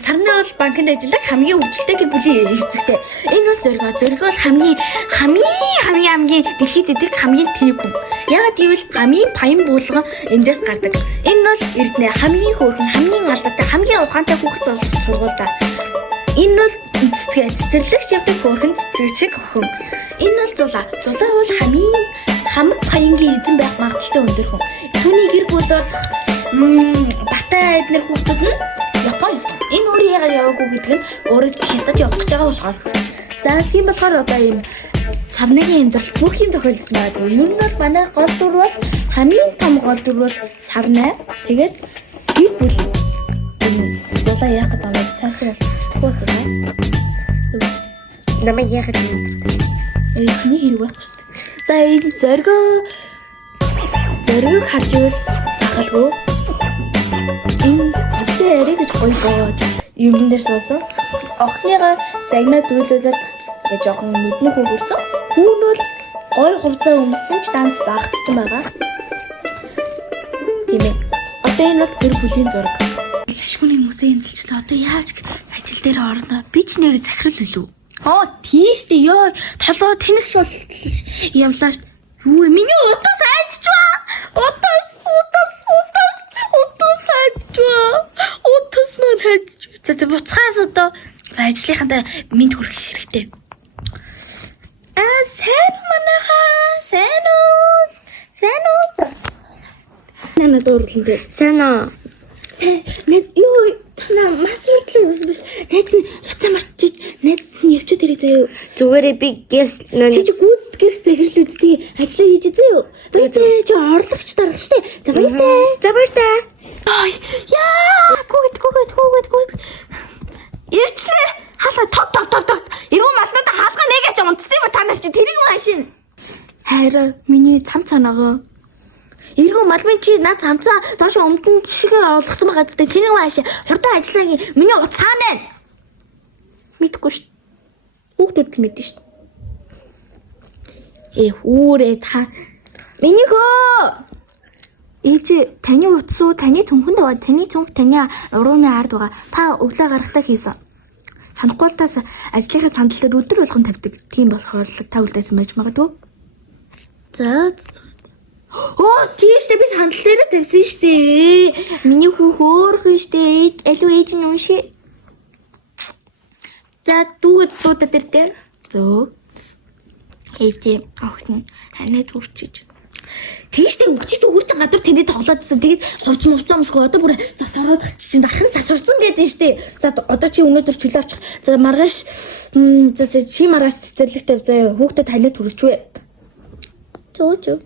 Сарны бол банкнд ажилладаг хамгийн өвчлөлтэй гэр бүлийн эзэгтэй. Энэ бол зориг бол хамгийн дэлхийд идэх хамгийн тэнэг хүн. Яагаад гэвэл хамгийн баян буулган эндээс гардаг. Энэ бол Эрдэнэ хамгийн хөөрхөн, хамгийн алдаатай, хамгийн ухаантай хүүхэд болох сургуультай. Энэ бол цэцэрлэгч явдаг хөөрхөн цэцэг охин. Энэ бол Зулаа. Зулаа бол хамаг паянгийн эзэн байх магадaltaй өндөр хүн. Түүний гэр бүл бол Батай эднэр хүүхдүүд нь Япон явсан. Энэ өөрөө яагаад яваагүй гэдэг нь өөрөө хятад явах гэж байгаа болохоор. За тийм болохоор одоо энэ Сарныгийн амьдрал бүх юм тохиолдсон байдаг. Ер нь бол манай гол дүр бол хамгийн том гол дүр бол Сарнай. Тэгээд гэр бүл. Зулаа яагаад амаа цаашаа бол төгөө. Намайг яагаад чиний хэрэг байхгүй шүү дээ. За энэ зориг харж ивэл сахалгүй. Энэ арай гэж гоё боож юм дээр суусан. Охныгаа загнаад дүүлүүлээд жоохон нүднөх хөвөрцөн. Хүүн бол гоё хувцас өмссөн ч данц багтсан байгаа. Тийм ээ. Одоо энэ бол гэр бүлийн зураг. Ашгүйний музей эмзэлчлээ. Одоо яаж ажил дээр орно? Би ч нэр захирал үлээ. Тийш дээ ёо. Толгой тэнэгш бол ямлаа. Юу вэ? Миний утас айдчихваа. Утас маань хайж. За буцхаас одоо ажлынхандаа минь хүрэх хэрэгтэй. Сайн уу? Нана дуурлан дээ. Сайн уу? Юу тана мас хүртлээ юм биш. Найз нь уцаа мартчих. Найз нь явчих тэрэг заяа. Зүгээрээ би гээс чи гүйцэтгэх захирал үздэй. Ажлаа хийж заяа. Баяртай чи орлогч дарах штэ. За баяртай. Яа, гүйт. Ирчлээ. Хасаа тог. Эргүү малнуудаа хаалга нэгээч унтсан юм та нар чи тэрийг маашин. Хайраа миний цам цанаага. Эргүү малмын чи над цамцаа доош өмдөн жишгээ олгоцсон байгаа зү тэрийг маашин. Хурдан ажиллаагийн миний уцаан байна. Мэдгүй ш. Хүүхдүүд л мэдэн ш. Хүүрээ та. Миний хөө. Ээж таны утас уу? Таны цүнхэнд байгаа. Таны цүнх таны урууны ард байгаа. Та өглөө гарахтаа хийсэн. Санахгүй л тас ажлынхаа сандал дээр өдөр болгон тавьдаг. Тийм болохоор л та үлдээсэн байж магадгүй. За. Тийштэй би сандал дээр тавьсан штэ. Миний хүү хөөрхөн штэ. Алуу ээж нь унши. За дуудаа дээр дээр. Зөө. Ээж охин ханаад үрчиж. Тийштэй үгчээс үржин гадуур тэний тоглоодсэн. Тэгээд ховч мовцоомсгоо одоо бүр зас ороод чинь дархан засурсан гэдэг штэ. За одоо чи өнөөдөр чөлөө авчих. За маргааш чи маргааш цэцэрлэгтэй заа хүүхдэд ханаад хүрчвэ. Зөө.